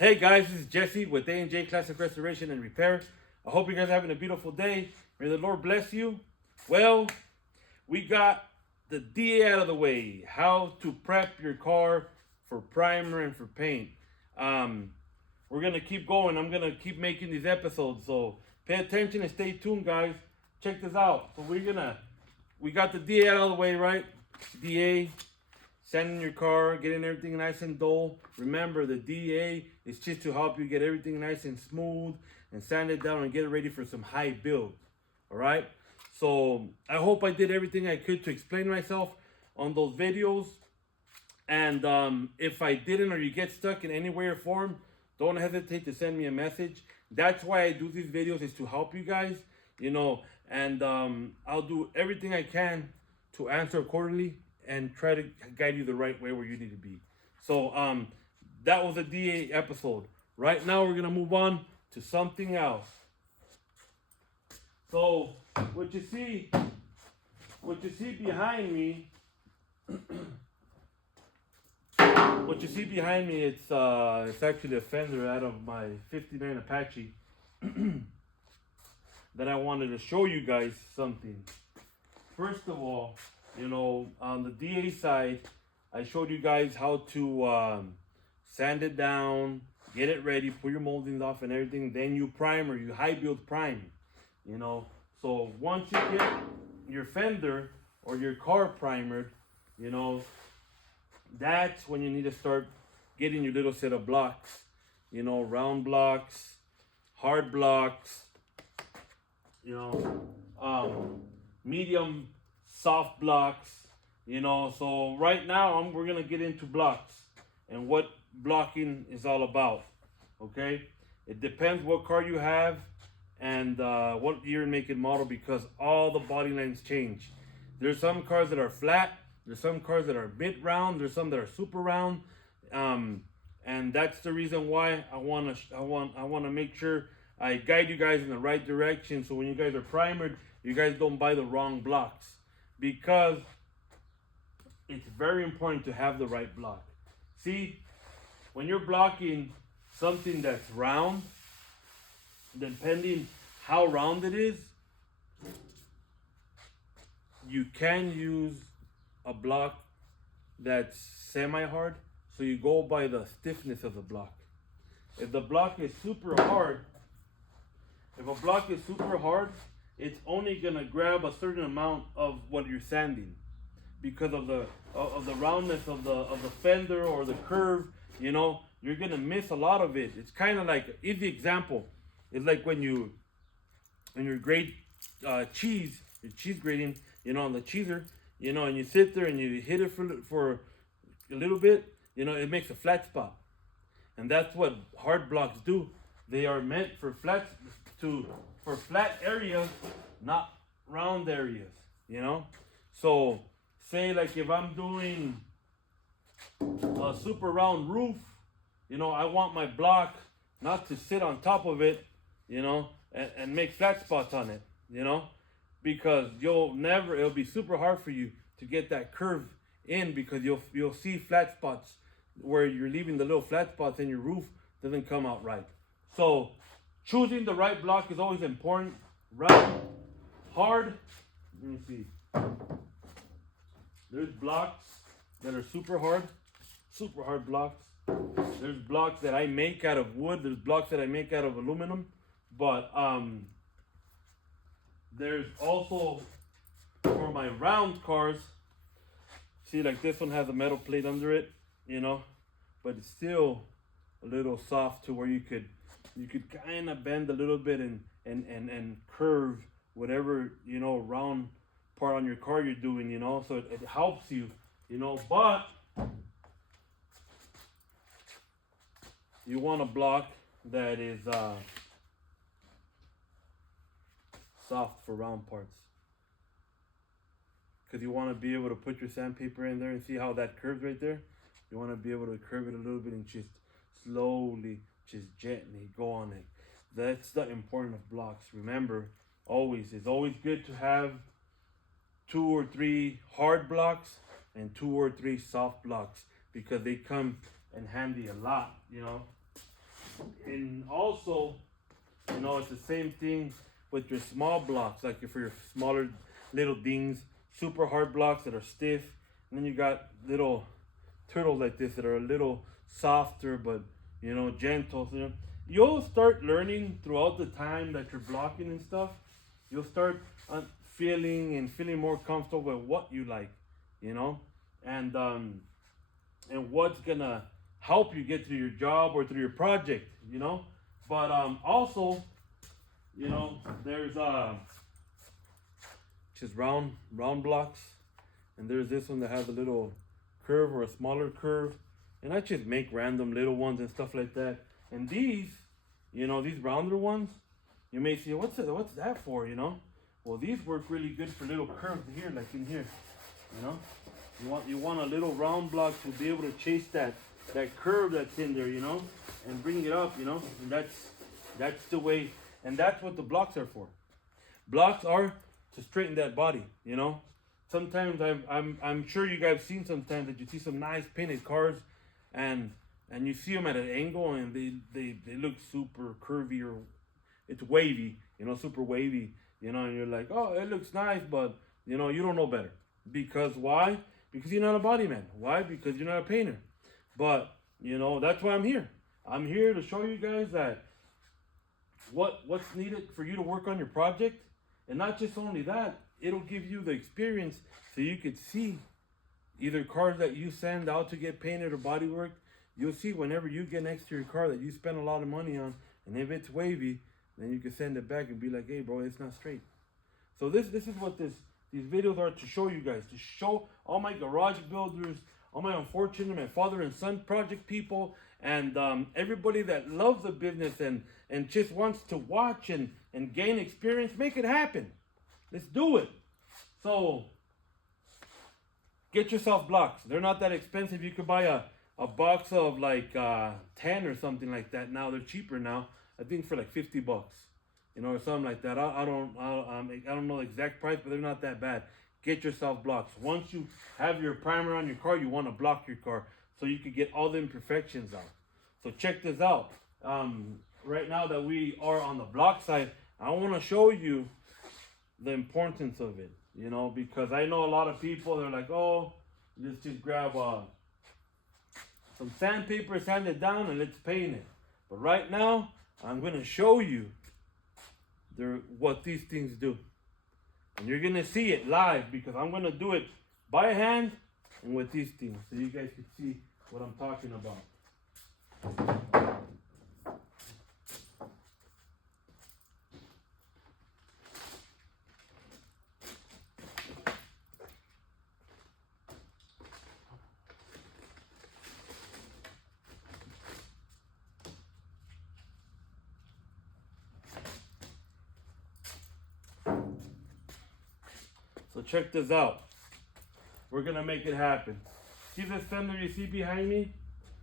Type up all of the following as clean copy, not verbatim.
Hey guys, this is Jesse with A&J Classic Restoration and Repair. I hope you guys are having a beautiful day. May the Lord bless you. Well, we got the DA out of the way. How to prep your car for primer and for paint. We're gonna keep going. I'm gonna keep making these episodes, so pay attention and stay tuned, guys. Check this out. So we got the DA out of the way, right? DA. Sanding your car, getting everything nice and dull. Remember, the DA is just to help you get everything nice and smooth and sand it down and get it ready for some high build. All right? So I hope I did everything I could to explain myself on those videos. And if I didn't or you get stuck in any way or form, don't hesitate to send me a message. That's why I do these videos, is to help you guys, and I'll do everything I can to answer accordingly and try to guide you the right way where you need to be. So that was a DA episode. Right now we're gonna move on to something else. So what you see behind me, it's actually a fender out of my '59 Apache that I wanted to show you guys something. First of all, on the DA side, I showed you guys how to sand it down, get it ready, pull your moldings off and everything. Then you primer, you high build prime. So once you get your fender or your car primered, that's when you need to start getting your little set of blocks. Round blocks, hard blocks, medium soft blocks, so right now we're gonna get into blocks and what blocking is all about. Okay, it depends what car you have and what year and make and model, because all the body lines change. There's some cars that are flat, there's some cars that are mid round, there's some that are super round, and that's the reason why I want to make sure I guide you guys in the right direction, so when you guys are primered, you guys don't buy the wrong blocks. Because it's very important to have the right block. See, when you're blocking something that's round, depending how round it is, you can use a block that's semi-hard, so you go by the stiffness of the block. If the block is super hard, it's only gonna grab a certain amount of what you're sanding, because of the roundness of the fender or the curve. You're gonna miss a lot of it. It's kind of like, easy example, it's like when you grate cheese, your cheese grating, on the cheeser, and you sit there and you hit it for a little bit, it makes a flat spot, and that's what hard blocks do. They are meant for flat areas, not round areas, So say like if I'm doing a super round roof, I want my block not to sit on top of it, and make flat spots on it, because it'll be super hard for you to get that curve in, because you'll see flat spots where you're leaving the little flat spots and your roof doesn't come out right. So choosing the right block is always important. Round, hard, let me see. There's blocks that are super hard blocks. There's blocks that I make out of wood. There's blocks that I make out of aluminum. But there's also, for my round cars, see, like this one has a metal plate under it, but it's still a little soft to where you could kind of bend a little bit and curve whatever round part on your car you're doing, so it helps you, but you want a block that is soft for round parts, because you want to be able to put your sandpaper in there and see how that curves right there. You want to be able to curve it a little bit and just slowly, just gently go on it. That's the importance of blocks. Remember, it's always good to have 2 or 3 hard blocks and 2 or 3 soft blocks, because they come in handy a lot, And also, you know, it's the same thing with your small blocks, like for your smaller little dings, super hard blocks that are stiff. And then you got little turtles like this that are a little softer, but you know, gentle. So, you know, you'll start learning throughout the time that you're blocking and stuff. You'll start feeling more comfortable with what you like, you know, and what's gonna help you get through your job or through your project, you know. But also, you know, there's just round blocks, and there's this one that has a little curve or a smaller curve, and I just make random little ones and stuff like that. And these, you know, these rounder ones, you may say, what's that for, you know? Well, these work really good for little curves here, like in here, you know. You want a little round block to be able to chase that curve that's in there, you know, and bring it up, you know. And that's the way, and that's what the blocks are for. Blocks are to straighten that body, you know. Sometimes I'm sure you guys have seen sometimes that you see some nice painted cars, and you see them at an angle and they look super curvy, or it's wavy, you know, super wavy, you know, and you're like, oh, it looks nice, but you know, you don't know better. Because why? Because you're not a body man. Why? Because you're not a painter. But you know, that's why I'm here. I'm here to show you guys that what's needed for you to work on your project. And not just only that, it'll give you the experience so you could see either cars that you send out to get painted or body work. You'll see whenever you get next to your car that you spend a lot of money on, and if it's wavy, then you can send it back and be like, hey bro, it's not straight. So this is what these videos are to show you guys, to show all my garage builders, all my unfortunate, my father and son project people, and everybody that loves the business and just wants to watch and gain experience. Make it happen. Let's do it. So get yourself blocks. They're not that expensive. You could buy a box of like 10 or something like that. Now they're cheaper now. I think for like $50, you know, or something like that. I don't know the exact price, but they're not that bad. Get yourself blocks. Once you have your primer on your car, you want to block your car so you can get all the imperfections out. So check this out. Right now that we are on the block side, I want to show you the importance of it, you know, because I know a lot of people, they're like, oh, let's just grab some sandpaper, sand it down, and let's paint it. But right now, I'm going to show you what these things do. And you're going to see it live, because I'm going to do it by hand and with these things, so you guys can see what I'm talking about. So check this out. We're gonna make it happen. See this fender you see behind me?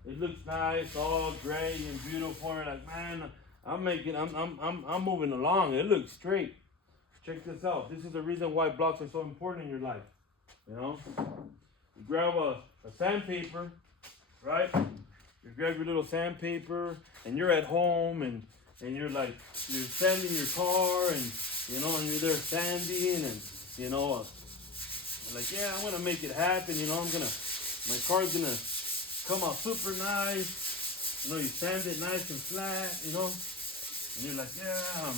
It looks nice, all gray and beautiful. You're like, man, I'm moving along. It looks straight. Check this out. This is the reason why blocks are so important in your life. You know, you grab a sandpaper, right? You grab your little sandpaper, and you're at home, and you're sanding your car, and you know, and you're there sanding, and you know, like, yeah, I'm gonna make it happen. You know, my car's gonna come out super nice. You know, you sand it nice and flat. You know, and you're like, yeah,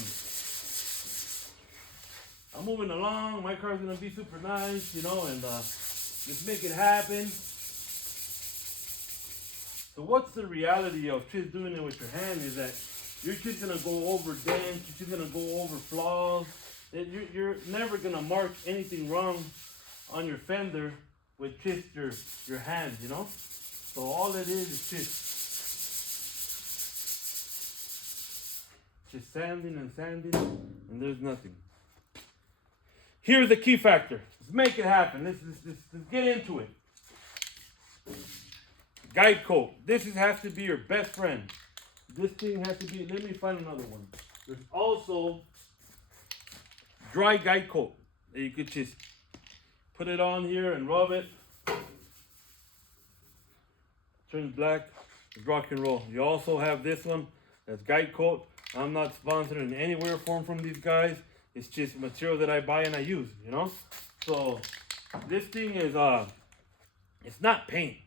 I'm moving along. My car's gonna be super nice. You know, and let's make it happen. So what's the reality of just doing it with your hand is that you're just gonna go over dents. You're just gonna go over flaws. You're never gonna mark anything wrong on your fender with just your hands, you know. So all it is just sanding and sanding, and there's nothing. Here's the key factor. Let's make it happen. Let's get into it. Guide coat. This has to be your best friend. This thing has to be. Let me find another one. There's also dry guide coat. You could just put it on here and rub it. Turns black. Rock and roll. You also have this one. That's Guide Coat. I'm not sponsored in any way or form from these guys. It's just material that I buy and I use, you know? So this thing is it's not paint.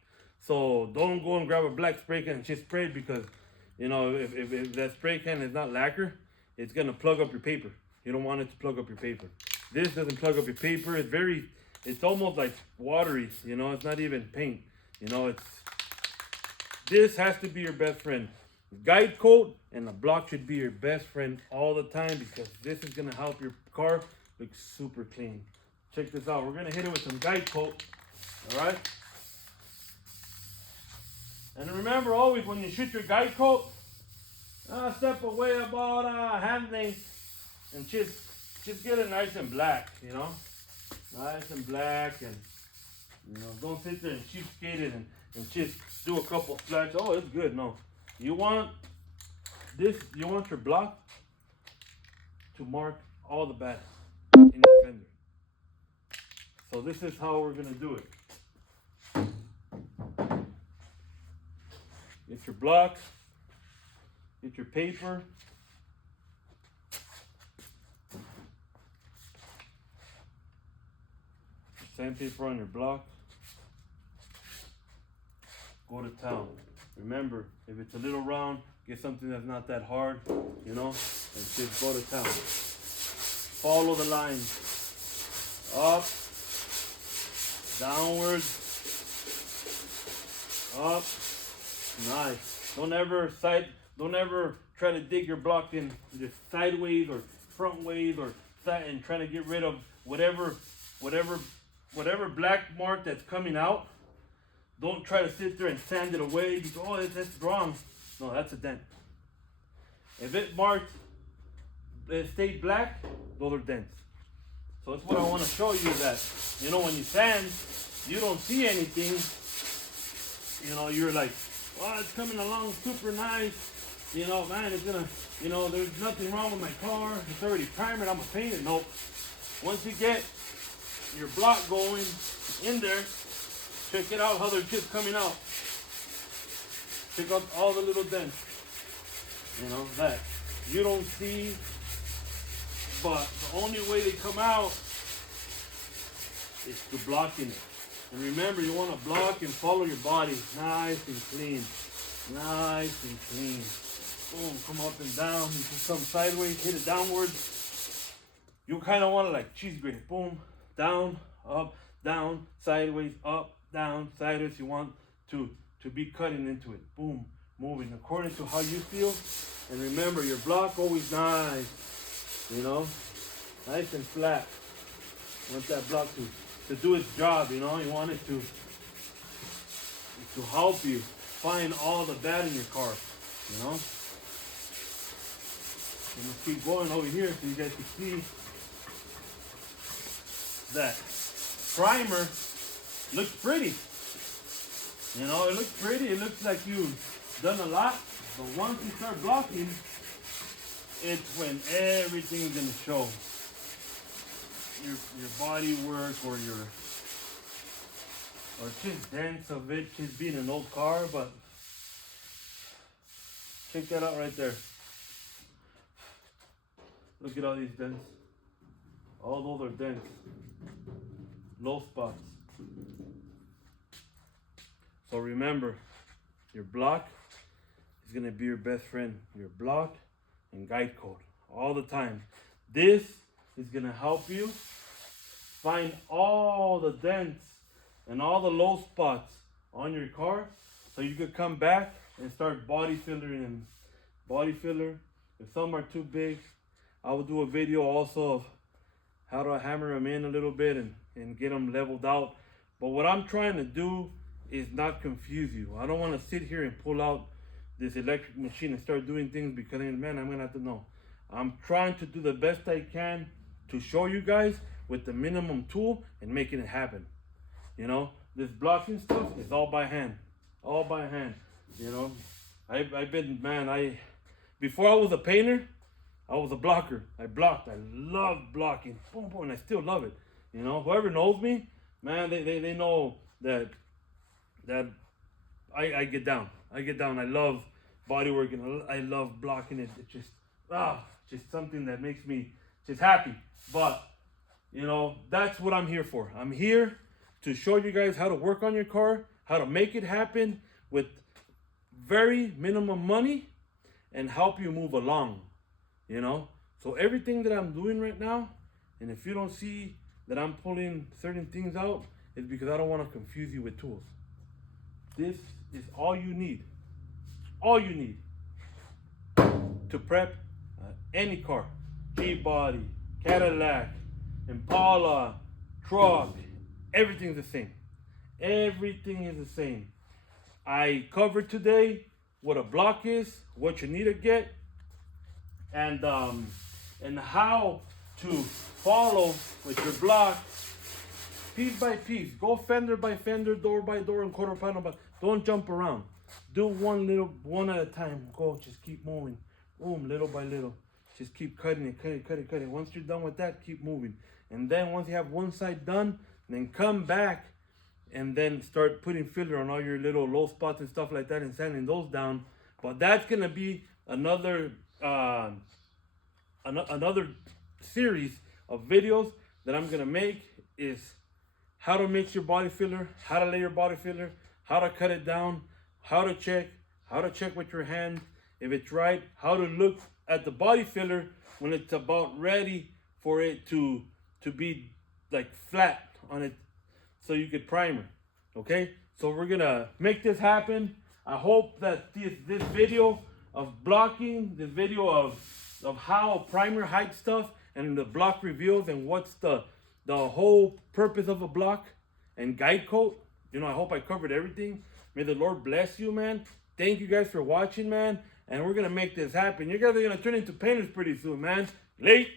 So don't go and grab a black spray can and just spray it, because you know if that spray can is not lacquer, it's gonna plug up your paper. You don't want it to plug up your paper. This doesn't plug up your paper. It's almost like watery, you know, it's not even paint. You know, this has to be your best friend. Guide Coat and the block should be your best friend all the time, because this is gonna help your car look super clean. Check this out. We're gonna hit it with some Guide Coat. All right. And remember, always when you shoot your Guide Coat, step away about handling, and just get it nice and black. You know, nice and black, and you know, don't sit there and cheapskate it and just do a couple flags. Oh, it's good. No. You want this, you want your block to mark all the bad in your fender. So this is how we're gonna do it. Get your block, get your paper. Sandpaper on your block. Go to town. Remember, if it's a little round, get something that's not that hard, you know, and just go to town. Follow the lines. Up, downwards, up. Nice. Don't ever try to dig your block in just sideways or front ways or side and trying to get rid of whatever black mark that's coming out. Don't try to sit there and sand it away. You go, oh, that's wrong. No, that's a dent. If it stayed black, those are dents. So that's what I want to show you, that, you know, when you sand, you don't see anything. You know, you're like, oh, it's coming along super nice. You know, man, it's gonna, you know, there's nothing wrong with my car. It's already primed. I'm gonna paint it. Nope. Once you get your block going in there, check it out how they're just coming out. Check out all the little dents. You know, that you don't see, but the only way they come out is to blocking it. And remember, you want to block and follow your body nice and clean. Nice and clean. Boom, come up and down. You can come sideways, hit it downwards. You kind of want to like cheese grate. Boom, down, up, down, sideways, up, down, sideways. You want to be cutting into it. Boom, moving according to how you feel. And remember, your block always nice, you know, nice and flat. You want that block to do its job, you know. You want it to help you find all the bad in your car, you know. I'm gonna keep going over here so you guys can see that primer looks pretty. You know, it looks pretty. It looks like you've done a lot. But once you start blocking, it's when everything's gonna show. Your body work or just dents of it just being an old car. But check that out right there. Look at all these dents. All those are dents. Low spots. So remember, your block is gonna be your best friend. Your block and Guide Coat all the time. This is gonna help you find all the dents and all the low spots on your car, so you could come back and start body fillering and body filler. If some are too big, I will do a video also of how to hammer them in a little bit and get them leveled out. But what I'm trying to do is not confuse you. I don't want to sit here and pull out this electric machine and start doing things because, man, I'm gonna have to know. I'm trying to do the best I can to show you guys with the minimum tool and making it happen. You know, this blocking stuff is all by hand, you know. I've been, man, before I was a painter, I was a blocker. I blocked. I loved blocking. Boom, boom, and I still love it. You know, whoever knows me, man, they know that I get down. I love bodywork, and I love blocking it. It's just something that makes me just happy. But you know, that's what I'm here for. I'm here to show you guys how to work on your car, how to make it happen with very minimum money, and help you move along. You know, so everything that I'm doing right now, and if you don't see that I'm pulling certain things out, is because I don't want to confuse you with tools. This is all you need. All you need to prep any car. G-Body, Cadillac, Impala, truck, everything's the same. Everything is the same. I covered today what a block is, what you need to get, and how to follow with your block piece by piece. Go fender by fender, door by door, and quarter panel by. Don't jump around. Do one at a time. Go, just keep moving. Boom, little by little. Just keep cutting it, cut it. Once you're done with that, keep moving. And then once you have one side done, then come back and then start putting filler on all your little low spots and stuff like that and sanding those down. But that's gonna be another another series of videos that I'm gonna make, is how to mix your body filler, how to lay your body filler, how to cut it down, how to check with your hand if it's right, how to look at the body filler when it's about ready for it to be like flat on it, so you could primer. Okay, so we're gonna make this happen. I hope that this video of blocking, this video of how primer hides stuff, and the block reveals, and what's the whole purpose of a block and guide coat. You know, I hope I covered everything. May the Lord bless you, man. Thank you guys for watching, man. And we're gonna make this happen. You guys are gonna turn into painters pretty soon, man. Late.